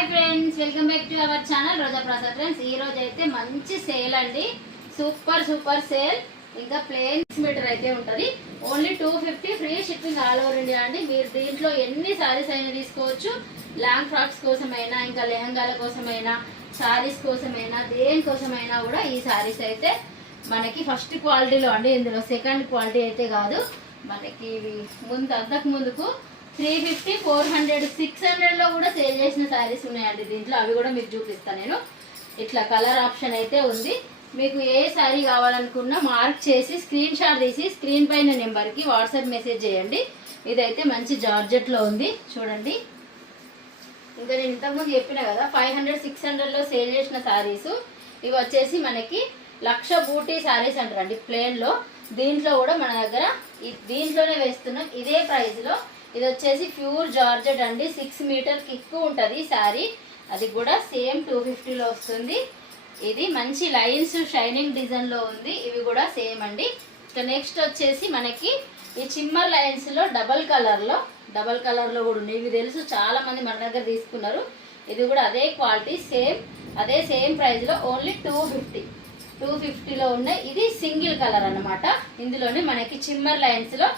Hi friends, welcome back to our channel Roja Prasad. Friends, ఈ రోజు అయితే మంచి సేల్ అండి. Super sale. ఇంకా ప్లేన్ మీటర్ అయితే ఉంటుంది. Only 250 free shipping all over India అండి. మీరు దీంట్లో ఎన్ని సారీస్ అయినా తీసుకోవచ్చు. లాంగ్ ఫ్రాక్స్ కోసమైనా, ఇంకా లెహంగాల కోసమైనా, సారీస్ కోసమైనా, దేనికోసమైనా కూడా ఈ సారీస్ అయితే మనకి ఫస్ట్ క్వాలిటీలో అండి. ఇందులో సెకండ్ క్వాలిటీ అయితే కాదు. మనకి అంతకు ముందుకు 350, 400, 600 కూడా సేల్ చేసిన శారీస్ ఉన్నాయండి దీంట్లో. అవి కూడా మీకు చూపిస్తాను నేను. ఇట్లా కలర్ ఆప్షన్ అయితే ఉంది. మీకు ఏ శారీ కావాలనుకున్నా మార్క్ చేసి స్క్రీన్ షాట్ తీసి స్క్రీన్ పైన నెంబర్కి వాట్సాప్ మెసేజ్ చేయండి. ఇదైతే మంచి జార్జెట్లో ఉంది చూడండి. ఇంకా నేను ఇంతకుముందు చెప్పిన కదా 500, 600 సేల్ చేసిన శారీస్ ఇవి వచ్చేసి మనకి 1,00,000 బూటీ శారీస్ అంటారండి ప్లేన్లో. దీంట్లో కూడా మన దగ్గర దీంట్లోనే వేస్తున్నాం ఇదే ప్రైస్లో. ఇది వచ్చేసి ప్యూర్ జార్జెట్ అండి. 6 మీటర్ కిక్ ఉంటుంది శారీ. అది కూడా సేమ్ 250లో వస్తుంది. ఇది మంచి లైన్స్ షైనింగ్ డిజైన్లో ఉంది. ఇవి కూడా సేమ్ అండి. ఇక నెక్స్ట్ వచ్చేసి మనకి ఈ చిమ్మర్ లైన్స్లో డబల్ కలర్లో కూడా ఉన్నాయి. ఇవి తెలుసు, చాలా మంది మన దగ్గర తీసుకున్నారు. ఇది కూడా అదే క్వాలిటీ సేమ్ ప్రైస్లో ఓన్లీ 250లో ఉన్నాయి. ఇది సింగిల్ కలర్ అన్నమాట. ఇందులోనే మనకి చిమ్మర్ లైన్స్లో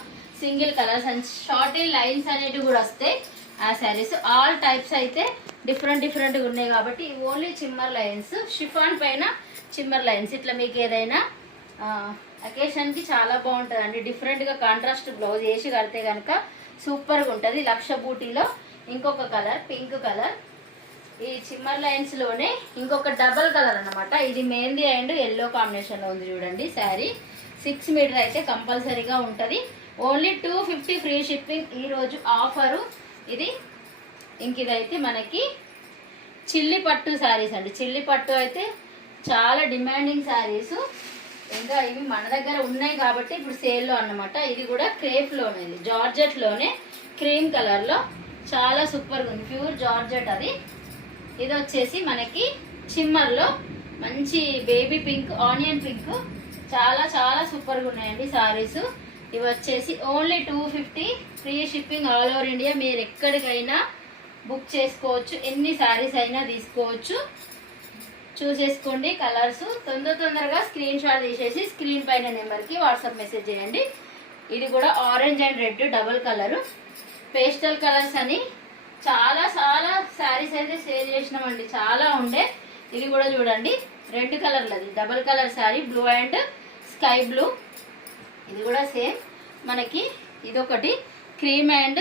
single colours and short lines అనేటివి కూడా వస్తాయి. ఆ శారీస్ ఆల్ టైప్స్ అయితే డిఫరెంట్గా ఉన్నాయి కాబట్టి ఓన్లీ చిమ్మర్ లైన్స్. షిఫాన్ పైన చిమ్మర్ లైన్స్. ఇట్లా మీకు ఏదైనా అకేషన్కి చాలా బాగుంటుంది అండి. డిఫరెంట్గా కాంట్రాస్ట్ బ్లౌజ్ వేసి కడితే కనుక సూపర్గా ఉంటుంది. 1,00,000 బూటీలో ఇంకొక కలర్, పింక్ కలర్. ఈ చిమ్మర్ లైన్స్లోనే ఇంకొక డబల్ కలర్ అన్నమాట. ఇది మెహందీ అండ్ ఎల్లో కాంబినేషన్లో ఉంది చూడండి శారీ. 6 మీటర్ అయితే కంపల్సరీగా ఉంటుంది. ఓన్లీ 250 ఫ్రీ షిప్పింగ్ ఈరోజు ఆఫరు ఇది. ఇంక ఇదైతే మనకి చిల్లి పట్టు శారీస్ అండి. చిల్లి పట్టు అయితే చాలా డిమాండింగ్ శారీస్. ఇంకా ఇవి మన దగ్గర ఉన్నాయి కాబట్టి ఇప్పుడు సేల్లో అన్నమాట. ఇది కూడా క్రేప్లోనే, జార్జెట్లోనే క్రీమ్ కలర్లో చాలా సూపర్గా ఉంది. ప్యూర్ జార్జెట్ అది. ఇది వచ్చేసి మనకి చిమ్మర్లో మంచి బేబీ పింక్, ఆనియన్ పింక్, చాలా సూపర్గా ఉన్నాయండి శారీస్. ఇవి వచ్చేసి only 250 free shipping all over India. మీరు ఎక్కడికైనా బుక్ చేసుకోవచ్చు. ఎన్ని శారీస్ అయినా తీసుకోవచ్చు. చూసేసుకోండి కలర్స్. తొందరగా స్క్రీన్ షాట్ తీసేసి స్క్రీన్ పైన నెంబర్కి వాట్సాప్ మెసేజ్ చేయండి. ఇది కూడా orange and red double colour. Pastel colours అని చాలా శారీస్ అయితే సేల్ చేసినామండి. చాలా ఉండే. ఇది కూడా చూడండి 2 కలర్లది double colour sari, blue and sky blue. ఇది కూడా సేమ్ మనకి. ఇదొకటి క్రీమ్ అండ్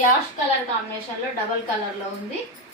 యాష్ కలర్ కాంబినేషన్లో డబల్ కలర్లో ఉంది.